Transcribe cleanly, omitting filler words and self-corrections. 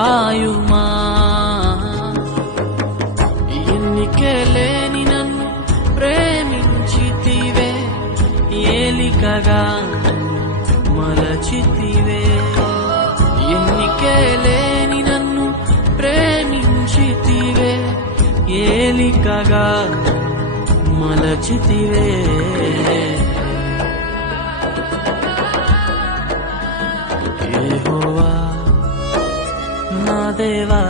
కాయుమా. ఎన్నికే లేని నన్ను ప్రేమించితివే, ఏలికగా మలచితివే. ఎన్నికే లేని నన్ను ప్రేమించితివే, ఏలికగా మలచితివే. యెహోవా నా దేవా,